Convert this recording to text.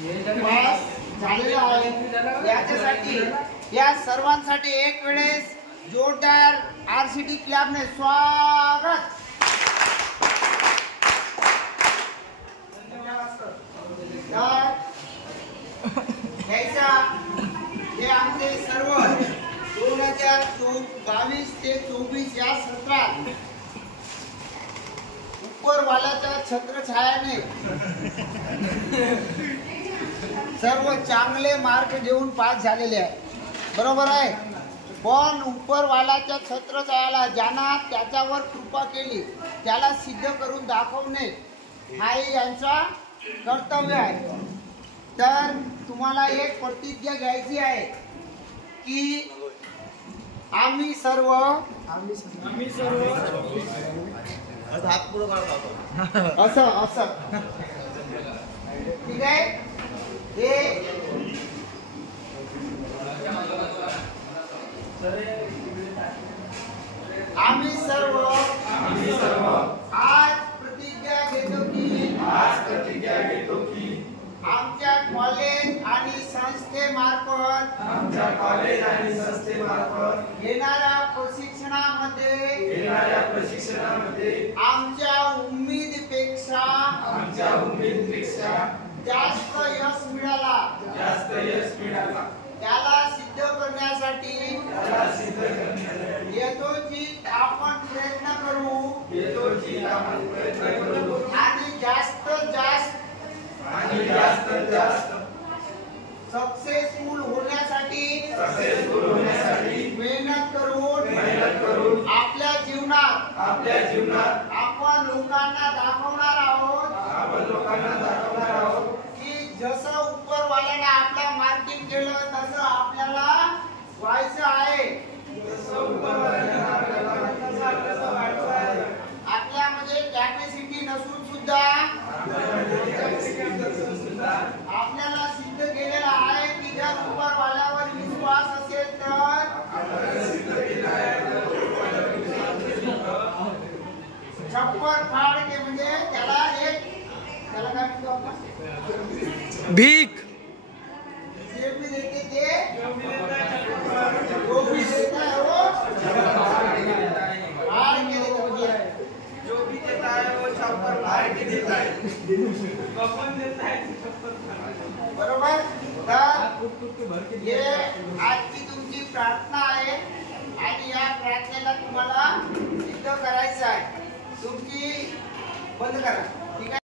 Pass झालेला आहे। याच्यासाठी या सर्वांसाठी एक वेळेस जोरदार आरसीटी क्लबने स्वागत। हे आमचे सर्व 2022 ते 24 या सत्रात उपरवाल्याच्या छत्रछायाने सर्व चांगले मार्क घेऊन पास झालेले आहे। बरोबर आहे। पण उपरवाल्याच्या छत्रछायाला ज्यांना त्याच्यावर कृपा केली त्याला सिद्ध करून दाखवणे हा यांचा कर्तव्य आहे। तर तुम्हाला एक प्रतिज्ञा घ्यायची आहे की आम्ही सर्व असं ठीक आहे। हे आम्ही सर्व आज प्रतिज्ञा घेतो की आमच्या कॉलेज आणि संस्थेमार्फत येणाऱ्या प्रशिक्षणामध्ये आमच्या उम्मीदपेक्षा जास्त यश मिळाला त्याला सिद्ध करण्यासाठी यथोचित आपण प्रयत्न करू आणि जास्तीत जास्त सक्सेसफुल होण्यासाठी मेहनत करून आपल्या जीवनात आपण लोकांना दाखवणार आहोत की जसं उपरवाल्याने आपला मार्किंग केलं तसं आपल्याला व्हायचं आहे। आपल्यामध्ये कॅपॅसिटी नसून सुद्धा आपल्याला सिद्ध केलेलं आहे की जर उपरवाल्यावर विश्वास असेल तर छप्पर फाड के म्हणजे त्याला काय म्हणतो आपण भीक जे भी देते ते जो भी देता है वो फाड़ के देता है। जो भी देता है वो छप्पर फाड़ के देता है। कौन देता है छप्पर फाड़। बरोबर। तर ये आजची तुमची प्रार्थना आहे आणि या प्रार्थनेला तुम्हाला सिद्ध करायचं आहे। तुमची बंद करा।